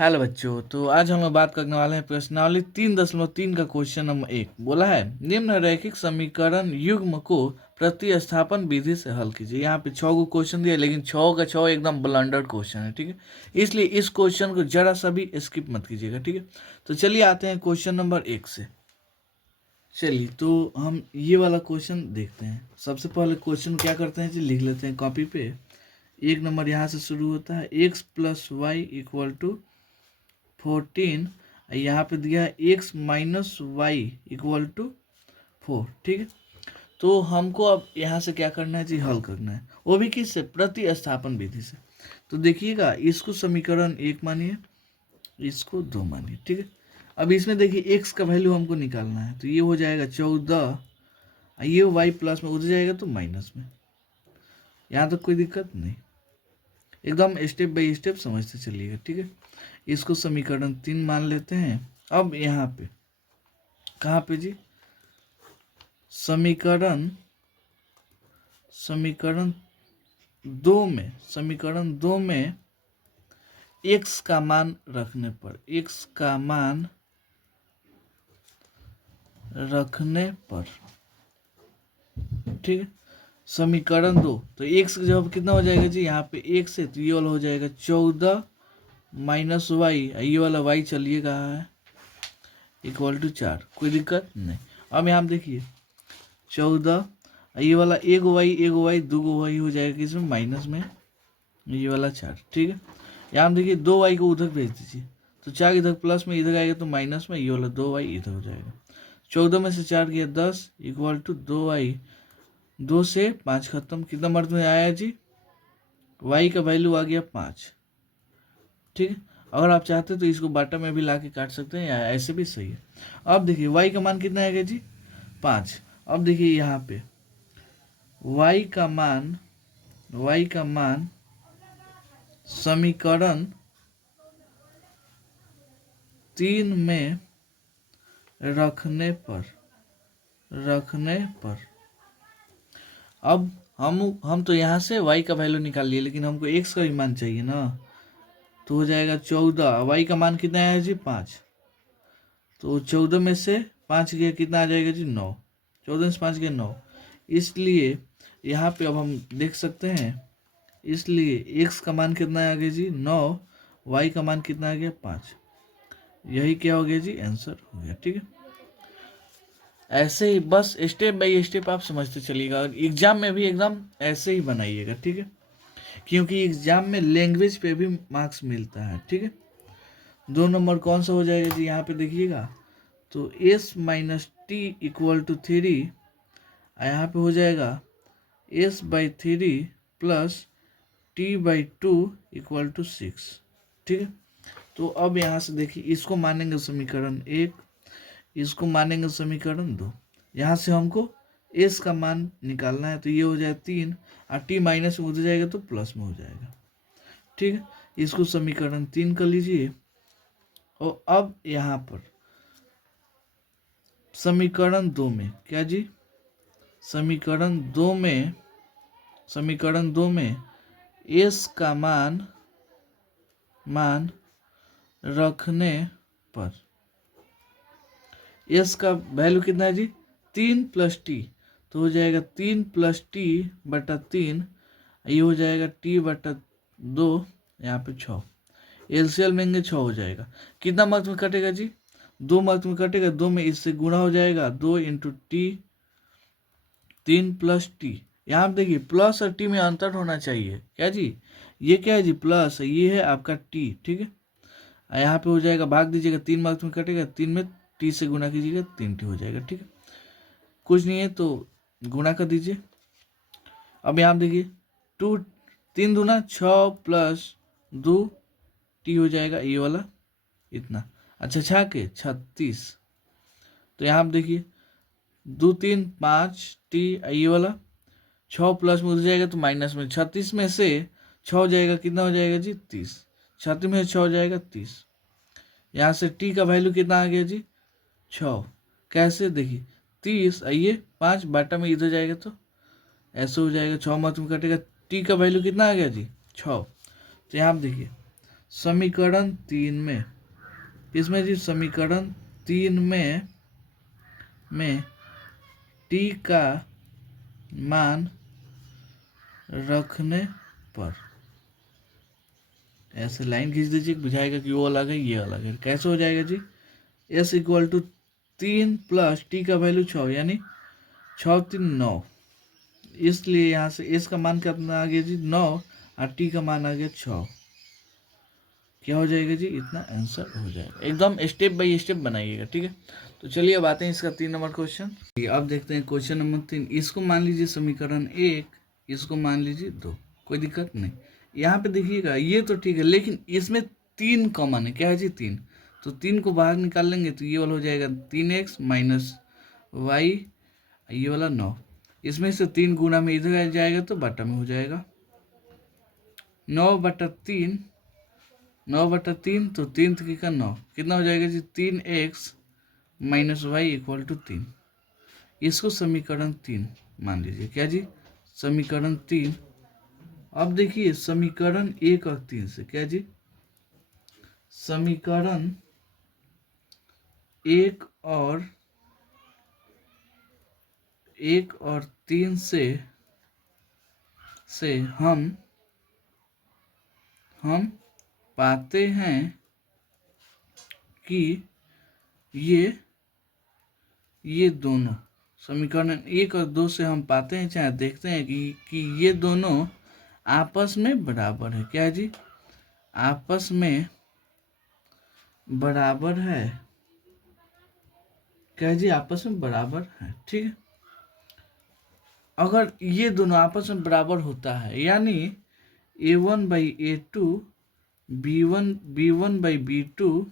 Hello बच्चों, तो आज हम लोग बात करने वाले हैं प्रश्नावली 3.3 का क्वेश्चन नंबर 1। बोला है निम्न रैखिक समीकरण युग्म को प्रतिस्थापन विधि से हल कीजिए। यहाँ पे 6 को क्वेश्चन दिया, लेकिन 6 का 6 एकदम ब्लंडर क्वेश्चन है, ठीक है। इसलिए इस क्वेश्चन को जरा सा भी स्किप मत कीजिएगा, ठीक है। तो चलिए आते हैं क्वेश्चन नंबर 1 से। चलिए तो हम ये वाला क्वेश्चन देखते हैं। सबसे पहले क्वेश्चन क्या करते हैं जी, लिख लेते हैं कॉपी पे। 1 नंबर यहाँ से शुरू होता है, x plus y equal to 14। यहाँ पे दिया है x minus y equal to 4, ठीक है। तो हमको अब यहाँ से क्या करना है जी, हल करना है, वो भी किससे, प्रतिस्थापन विधि से। तो देखिएगा, इसको समीकरण 1 मानिए, इसको 2 मानिए, ठीक है। अब इसमें देखिए x का वैल्यू हमको निकालना है, तो ये हो जाएगा 14, ये y प्लस में उधर जाएगा तो माइनस में। यहाँ तक कोई दिक्कत नहीं, एकदम स्टेप बाय स्टेप समझते चलिएगा, ठीक है। इसको समीकरण 3 मान लेते हैं। अब यहाँ पे कहाँ पे जी, समीकरण 2 में x का मान रखने पर, ठीक है, समीकरण 2, तो x का जवाब कितना हो जाएगा जी, यहाँ पे x है तो ये वाला हो जाएगा 14 माइनस वाई, ये वाला y चलिए कहाँ है, इक्वल टू 4। कोई दिक्कत नहीं। अब यहाँ देखिए 14, ये वाला एक वाई 2 वाई हो जाएगा इसमें माइनस में, ये वाला 4, ठीक है। यहाँ देखिए 2 वाई को उधर भेज दीजिए, तो 4 इधर प्लस में इधर आएगा तो माइनस में, ये वाला 2 वाई इधर हो जाएगा। 14 में से 4 गया 10 इक्वल टू 2 वाई, 2 से 5 खत्म, कितना मर्द में आया जी, वाई का वैल्यू आ गया 5, ठीक है। अगर आप चाहते तो इसको बाटा में भी ला के काट सकते हैं, या ऐसे भी सही है। अब देखिए वाई का मान कितना आएगा जी, 5। अब देखिए यहाँ पे y का मान समीकरण 3 में रखने पर अब हम तो यहाँ से y का वैल्यू निकाल लिए, लेकिन हमको x का भी मान चाहिए ना। तो हो जाएगा 14, y का मान कितना है जी 5, तो 14 में से 5 गया कितना आ जाएगा जी 9, 14 में से 5 गया 9। इसलिए यहाँ पे अब हम देख सकते हैं, इसलिए x का मान कितना आ गया जी 9, y का मान कितना आ गया 5। यही क्या हो गया जी, आंसर हो गया, ठीक है। ऐसे ही बस स्टेप बाय स्टेप आप समझते चलिएगा, और एग्जाम में भी एकदम ऐसे ही बनाइएगा, ठीक है, क्योंकि एग्जाम में लैंग्वेज पे भी मार्क्स मिलता है, ठीक है। 2 नंबर कौन सा हो जाएगा जी, यहाँ पे देखिएगा, तो s minus t equal to 3, यहाँ पे हो जाएगा s/3 plus t/2 equal to 6, ठीक है। तो अब यहाँ से देखिए, इसको मानेंगे समीकरण 1, इसको मानेंगे समीकरण 2। यहाँ से हमको s का मान निकालना है, तो ये हो जाए 3, और t माइनस में उधर जाएगा तो प्लस में हो जाएगा, ठीक है। इसको समीकरण 3 कर लीजिए। और अब यहाँ पर समीकरण 2 में क्या जी, समीकरण 2 में s का मान रखने पर, s का वैल्यू कितना है जी 3 प्लस टी, तो हो जाएगा 3 प्लस टी बटा 3, ये हो जाएगा t/2, यहाँ पे 6, एलसीएल लेंगे 6 हो जाएगा। कितना मार्क्स में कटेगा जी, 2 मार्क्स में कटेगा, 2 में इससे गुणा हो जाएगा, 2 इंटू टी, 3 प्लस टी। यहाँ पे देखिए प्लस और टी में अंतर होना चाहिए, क्या जी, ये क्या है जी प्लस, ये है आपका टी, ठीक है। यहाँ पे हो जाएगा, भाग दीजिएगा, 3 मार्क्स में कटेगा, 3 में टी से गुना कीजिएगा, 3t हो जाएगा, ठीक है। कुछ नहीं है तो गुना कर दीजिए। अब यहाँ देखिए 3 दूना 6 प्लस 2 टी हो जाएगा, ये वाला इतना, अच्छा 6 के 36। तो यहाँ आप देखिए 2 3 5 टी, ये वाला 6 प्लस में उधर जाएगा तो माइनस में, 36 में से 6 हो जाएगा, कितना हो जाएगा जी 30, 36 में से 6 हो जाएगा 30। यहाँ से टी का वैल्यू कितना आ गया जी 6, कैसे देखिए 30, आइए 5 बाटा में इधर जाएगा तो ऐसे हो जाएगा, 6 मार्क्स में कटेगा, टी का वैल्यू कितना आ गया जी 6। तो यहाँ आप देखिए समीकरण 3 में, इसमें जी समीकरण 3 में टी का मान रखने पर, ऐसे लाइन खींच दीजिए, बुझाएगा कि वो अलग है ये अलग है। कैसे हो जाएगा जी, s equal to 3 plus t का वैल्यू 6, यानी 6 3 9। इसलिए यहाँ से s का मान कितना आ गया जी 9 और टी का मान आ गया 6। क्या हो जाएगा जी, इतना आंसर हो जाएगा। एकदम स्टेप बाय स्टेप बनाइएगा, ठीक है। तो चलिए अब आते हैं इसका 3 नंबर क्वेश्चन। अब देखते हैं क्वेश्चन नंबर 3। इसको मान लीजिए समीकरण 1, इसको मान लीजिए 2, कोई दिक्कत नहीं। यहाँ पे देखिएगा ये तो ठीक है, लेकिन इसमें 3 कॉमन है। क्या है जी 3, तो 3 को बाहर निकाल लेंगे तो ये वाला हो जाएगा 3x माइनस वाई, ये वाला 9। इसमें से 3 गुना में इधर आ जाएगा तो बटा में हो जाएगा 9/3, 9/3, तो 3 3 का 9, कितना हो जाएगा जी 3x minus y equal to 3। इसको समीकरण 3 मान लीजिए। क्या जी, समीकरण 3। अब देखिए समीकरण 1 और 3 से, क्या जी, समीकरण 1 और 3 से हम पाते हैं कि ये दोनों, समीकरण 1 और 2 से हम पाते हैं, चाहे देखते हैं कि ये दोनों आपस में बराबर है। क्या है जी, आपस में बराबर है। क्या है जी, आपस में बराबर है, ठीक है। अगर ये दोनों आपस में बराबर होता है, यानी a1/a2 b1/b2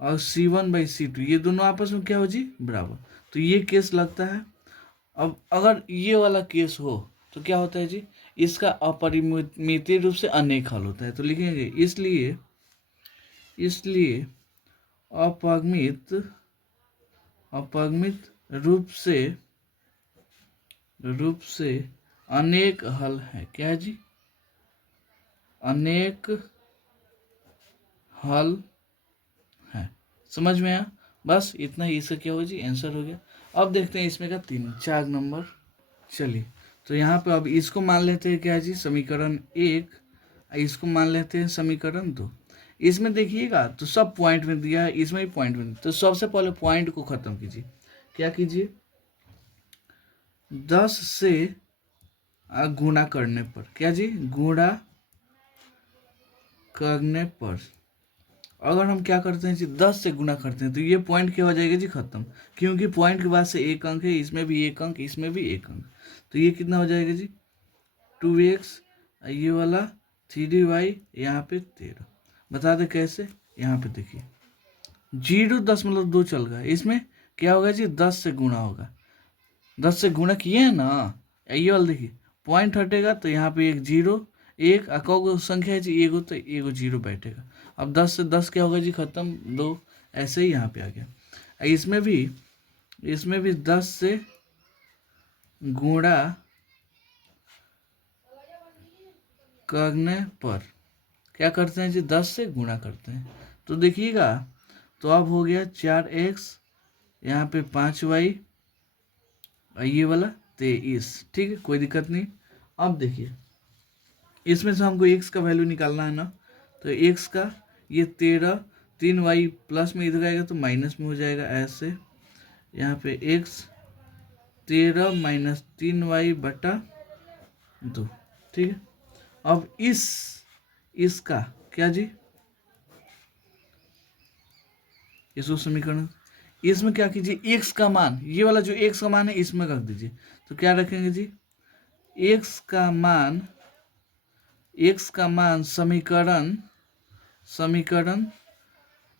और c1/c2, ये दोनों आपस में क्या हो जी, बराबर। तो ये केस लगता है। अब अगर ये वाला केस हो तो क्या होता है जी, इसका अपरिमितीय रूप से अनेक हल होता है। तो लिखेंगे इसलिए अपरिमित रूप से अनेक हल है। क्या है जी, अनेक हल है। समझ में आया, बस इतना ही। इसका क्या हो जी, आंसर हो गया। अब देखते हैं इसमें का 4 नंबर। चलिए, तो यहाँ पे अब इसको मान लेते हैं क्या जी, समीकरण 1, इसको मान लेते हैं समीकरण 2। इसमें देखिएगा तो सब पॉइंट में दिया है, इसमें भी पॉइंट में। तो सबसे पहले पॉइंट को खत्म कीजिए। क्या कीजिए, 10 से गुणा करने पर, क्या जी, गुणा करने पर अगर हम क्या करते हैं जी 10 से गुणा करते हैं तो ये पॉइंट क्या हो जाएगा जी, खत्म। क्योंकि पॉइंट के बाद से एक अंक है, इसमें भी एक अंक, इसमें भी एक अंक। तो ये कितना हो जाएगा जी 2x, ये वाला 3y, यहाँ पे 13। बता दे कैसे, यहाँ पे देखिए 0.2 चल गया, इसमें क्या होगा जी 10 से गुणा होगा। 10 से गुणा किए हैं ना, ये वाला देखिए पॉइंट हटेगा तो यहाँ पे एक 0, एक अको संख्या है जी एगो, तो एगो 0 बैठेगा। अब 10 से 10 क्या होगा जी, खत्म, 2। ऐसे ही यहाँ पे आ गया। इसमें भी 10 से गुणा करने पर क्या करते हैं जी, 10 से गुणा करते हैं। तो देखिएगा, तो अब हो गया 4x, यहाँ पे 5y, ये वाला 23। ठीक है, कोई दिक्कत नहीं। अब देखिए इसमें से हमको x का वैल्यू निकालना है ना, तो x का ये 13, 3y प्लस में इधर आएगा तो माइनस में हो जाएगा। ऐसे यहाँ पे x 13 माइनस 3y/2। ठीक है, अब इसका क्या जी, इसको समीकरण, इसमें क्या कीजिए, x का मान, ये वाला जो x का मान है इसमें रख दीजिए। तो क्या रखेंगे जी, x का मान समीकरण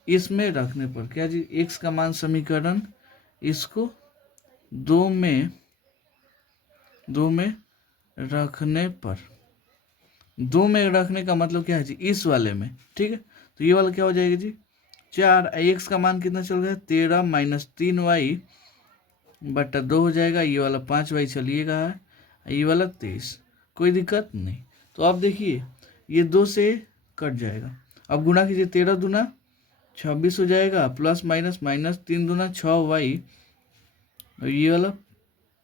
इसमें रखने पर, क्या जी, x का मान समीकरण इसको 2 में रखने पर, 2 में रखने का मतलब क्या है जी, इस वाले में। ठीक है, तो ये वाला क्या हो जाएगा जी 4, x का मान कितना चल गया 13 माइनस 3y/2 हो जाएगा। ये वाला 5y चलिएगा, ये वाला 23, कोई दिक्कत नहीं। तो अब देखिए ये 2 से कट जाएगा। अब गुणा कीजिए, 13 दूना 26 हो जाएगा, प्लस माइनस माइनस 3 दूना 6y, और ये वाला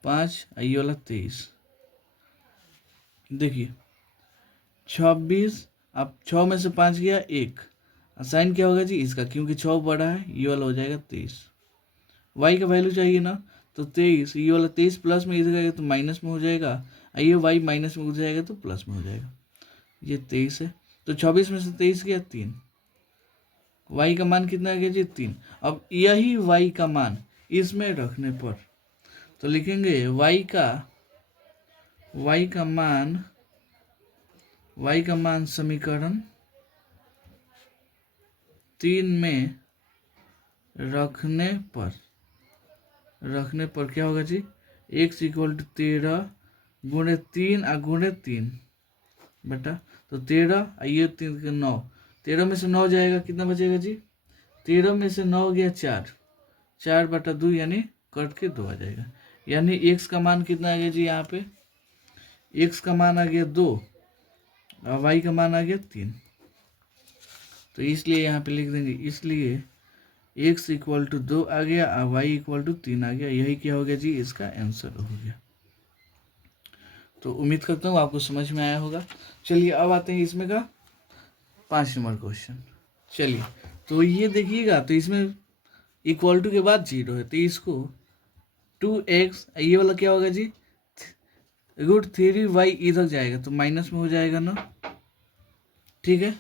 5, ये वाला 23। देखिए 26, अब 6 में से 5 गया 1, साइन क्या होगा जी इसका, क्योंकि 6 बड़ा है, ये वाला हो जाएगा 23। y का वैल्यू चाहिए ना, तो 23, ये वाला 23 प्लस में इधर गएगा तो माइनस में हो जाएगा, ये y माइनस में उधर जाएगा तो प्लस में हो जाएगा। ये 23 है, तो 26 में से 23 गया 3, y का मान कितना आ गया जी 3। अब यही y का मान इसमें रखने पर तो लिखेंगे y का मान समीकरण 3 में रखने पर क्या होगा जी, x इक्वल टू 13 गुणे 3 और गुणे 3 बटा, तो 13 ये 3 के 9, 13 में से 9 जाएगा, कितना बचेगा जी, 13 में से 9 गया 4, 4 बटा 2 यानी कट के 2 आ जाएगा। यानी x का मान कितना आ गया जी, यहाँ पे x का मान आ गया 2 और y का मान आ गया 3। तो इसलिए यहाँ पे लिख देंगे, इसलिए x इक्वल टू 2 आ गया और y इक्वल टू 3 आ गया। यही क्या हो गया जी, इसका आंसर हो गया। तो उम्मीद करता हूँ आपको समझ में आया होगा। चलिए अब आते हैं इसमें का 5 नंबर क्वेश्चन। चलिए तो ये देखिएगा, तो इसमें इक्वल टू के बाद 0 है, तो इसको 2x, ये वाला क्या होगा जी, √3y इधर जाएगा तो माइनस में हो जाएगा ना, ठीक है।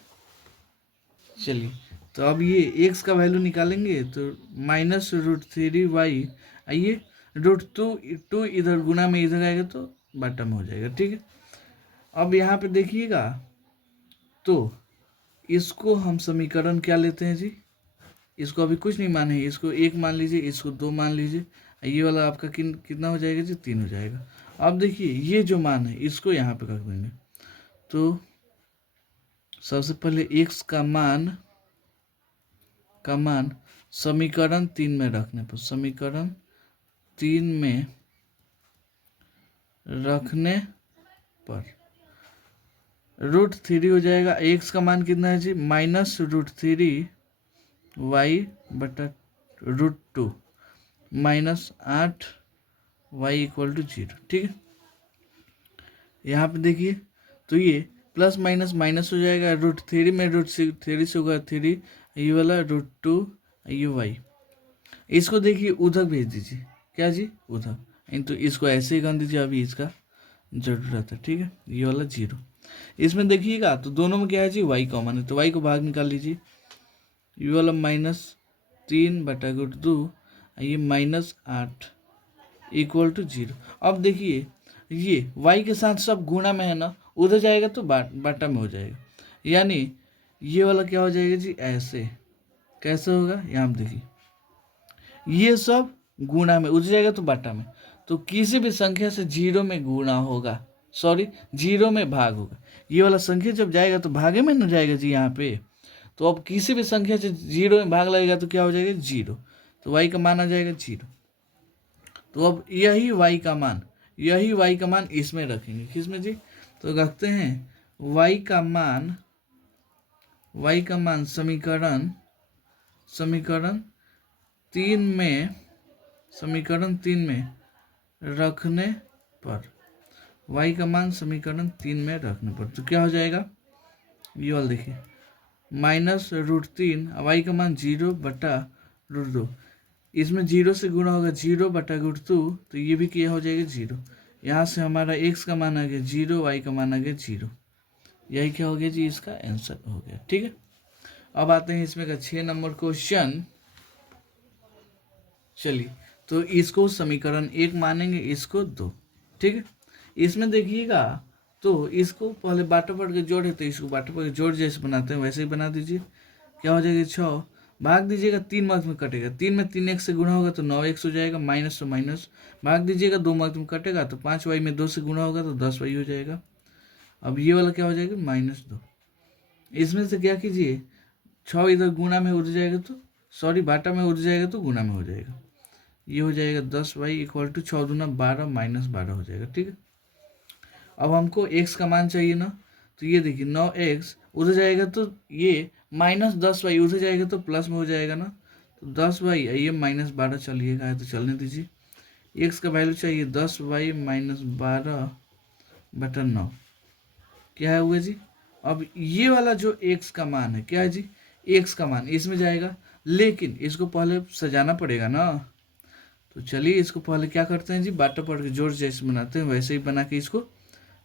चलिए तो अब ये x का वैल्यू निकालेंगे तो -√3y, आइए √2 इधर गुना में इधर आएगा तो बटा में हो जाएगा, ठीक है। अब यहाँ पे देखिएगा, तो इसको हम समीकरण क्या लेते हैं जी, इसको अभी कुछ नहीं माने, इसको 1 मान लीजिए, इसको 2 मान लीजिए, ये वाला आपका कितना हो जाएगा जी, 3 हो जाएगा। अब देखिए ये जो मान है इसको यहाँ पे रख देंगे, तो सबसे पहले x का मान समीकरण 3 में रखने पर, समीकरण 3 में रखने पर √3 हो जाएगा। x का मान कितना है जी, -√3y बटा √2 -8y इक्वल टू 0, ठीक है। यहाँ पे देखिए, तो ये प्लस माइनस माइनस हो जाएगा, √3 में √3 से होगा 3, ये वाला √2 ये y, इसको देखिए उधर भेज दीजिए, क्या जी उधर, तो इसको ऐसे ही कर दीजिए, अभी इसका जरूरत है, ठीक है। ये वाला 0, इसमें देखिएगा तो दोनों में क्या है जी, y कॉमन है, तो y को बाहर निकाल लीजिए, ये वाला -3 बटा √2 ये -8 इक्वल टू 0। अब देखिए ये y के साथ सब गुणा में है ना, उधर जाएगा तो बाटा में हो जाएगा, यानी ये वाला क्या हो जाएगा जी, ऐसे कैसे होगा, यहाँ देखिए ये सब गुणा में, उधर जाएगा तो बाटा में, तो किसी भी संख्या से 0 में गुणा होगा, 0 में भाग होगा, ये वाला संख्या जब जाएगा तो भागे में न जाएगा जी यहाँ पे, तो अब किसी भी संख्या से 0 में भाग लगेगा तो क्या हो जाएगा 0, तो y का मान आ जाएगा 0। तो अब यही y का मान इसमें रखेंगे, किसमें जी, तो रखते हैं y का मान समीकरण 3 में रखने पर, y का मान समीकरण 3 में रखने पर तो क्या हो जाएगा, ये वाला देखिए -√3, y का मान 0 बटा √2, इसमें 0 से गुणा होगा 0 बटा √2, तो ये भी क्या हो जाएगा 0, यहाँ से हमारा x का मान आ गया 0, y का मान आ गया 0, यही क्या हो गया जी, इसका आंसर हो गया, ठीक है। अब आते हैं इसमें का 6 नंबर क्वेश्चन। चलिए तो इसको समीकरण 1 मानेंगे, इसको 2, ठीक है। इसमें देखिएगा तो इसको पहले बाटा पड़ के जोड़ है, तो इसको बाटा पड़ के जोड़ जैसे बनाते हैं वैसे ही बना दीजिए, क्या हो जाएगा 6, भाग दीजिएगा 3 मार्क्स में कटेगा, 3 में 3x से गुणा होगा तो 9x हो जाएगा, माइनस से माइनस भाग दीजिएगा 2 मार्क्स में कटेगा तो 5y में 2 से गुणा होगा तो 10y हो जाएगा। अब ये वाला क्या हो जाएगा -2, इसमें से क्या कीजिए 6 इधर गुणा में उड़ जाएगा तो बाटा में उड़ जाएगा तो गुणा में हो जाएगा, ये हो जाएगा 10y इक्वल टू 6 दूना 12 -12 हो जाएगा, ठीक है। अब हमको x का मान चाहिए ना, तो ये देखिए 9x उधर जाएगा तो ये -10y, उधर जाएगा तो प्लस में हो जाएगा ना, तो 10y, ये -12 चलिएगा है तो चलने दीजिए। x का वैल्यू चाहिए 10y - 12/9, क्या है हुआ जी। अब ये वाला जो x का मान है, क्या है जी, x का मान इसमें जाएगा, लेकिन इसको पहले सजाना पड़ेगा ना। तो चलिए इसको पहले क्या करते हैं जी, बाटा पढ़ के जोड़ जैसे बनाते हैं वैसे ही बना के इसको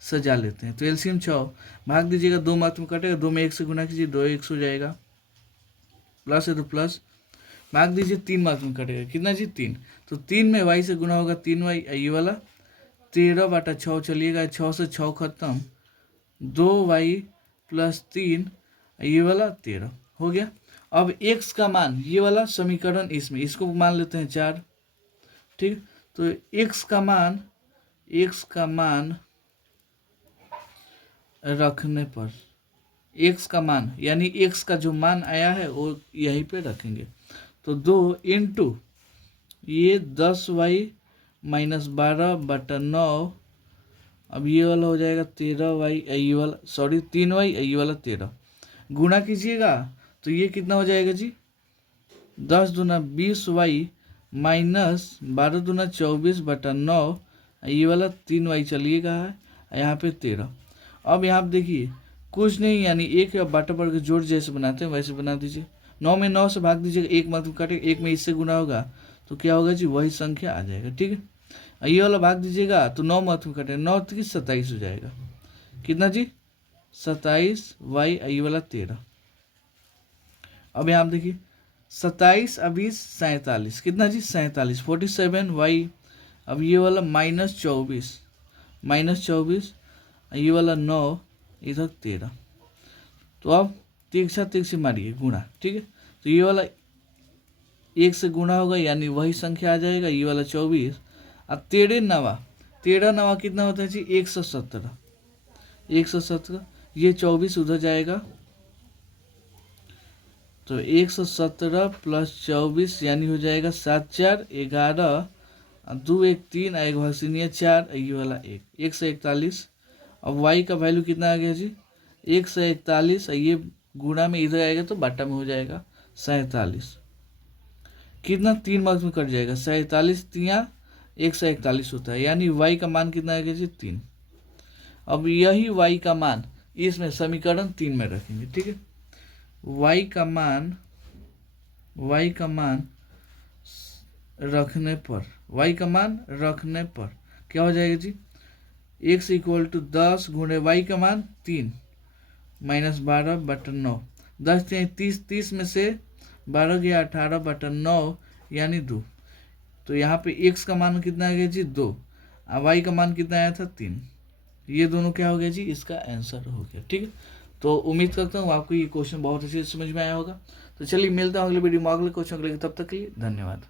सजा लेते हैं। तो एलसीएम 6 भाग दीजिएगा, 2 मात्र में कटेगा, 2 में 1 से गुना कीजिए, 2 1 हो जाएगा, प्लस है तो प्लस, भाग दीजिए, 3 मात्र में कटेगा, कितना जी 3, तो 3 में y से गुना होगा 3y, ये वाला 13/6 चलिएगा, 6 से 6 खत्म, 2y + 3, ये वाला 13 हो गया। अब x का मान, ये वाला समीकरण इसमें, इसको मान लेते हैं 4, ठीक। तो x का मान रखने पर, x का मान यानी x का जो मान आया है वो यहीं पे रखेंगे, तो 2 इंटू ये 10y - 12/9, अब ये वाला हो जाएगा 13y, ये वाला 3y, ये वाला 13, गुणा कीजिएगा तो ये कितना हो जाएगा जी, 10 दूना 20y - 12 दूना 24/9, ये वाला 3y चलिएगा है, यहाँ पे 13। अब यहाँ पे देखिए कुछ नहीं, यानी एक बाटा पढ़ के जोड़ जैसे बनाते हैं वैसे बना दीजिए। 9 में 9 से भाग दीजिएगा, 1 मात्र काटे, 1 में इससे गुना होगा तो क्या होगा जी, वही संख्या आ जाएगा, ठीक है। ये वाला भाग दीजिएगा तो 9 मात्र में काटे, 9 की 27 हो जाएगा, कितना जी 27y, ये वाला 13। अब यहाँ देखिए 27 अभी 47, कितना जी 47, 47y, अब ये वाला -24, ये वाला 9, इधर 13, तो अब तिरछा मारिए गुणा, ठीक है। तो ये वाला 1 से गुणा होगा यानी वही संख्या आ जाएगा, ये वाला 24, अब 13 नवा कितना होता है जी 117, ये 24 उधर जाएगा, तो 117 + 24 यानी हो जाएगा 7 4 11, 2 1 3, 1 भाग शून्य 4, ये वाला 1 से 41। अब y का वैल्यू कितना आ गया जी 1 से 41, ये गुणा में इधर आएगा तो बाटा में हो जाएगा 47, कितना 3 मार्क्स में कट जाएगा, 47 3 141 होता है, यानी y का मान कितना आ गया जी 3। अब यही y का मान इसमें समीकरण 3 में रखेंगे, ठीक है। y का मान रखने पर क्या हो जाएगा जी, x = 10 गुणे y का मान 3 - 12/9, 10 3 30, 30 में से 12 गया 18/9 यानी 2, तो यहाँ पे x का मान कितना आ गया जी 2, और y का मान कितना आया था 3, ये दोनों क्या हो गया जी, इसका आंसर हो गया, ठीक है। तो उम्मीद करता हूँ आपको ये क्वेश्चन बहुत अच्छे से समझ में आया होगा। तो चलिए मिलता हूँ अगले वीडियो में अगले क्वेश्चन के लिए, तब तक के लिए धन्यवाद।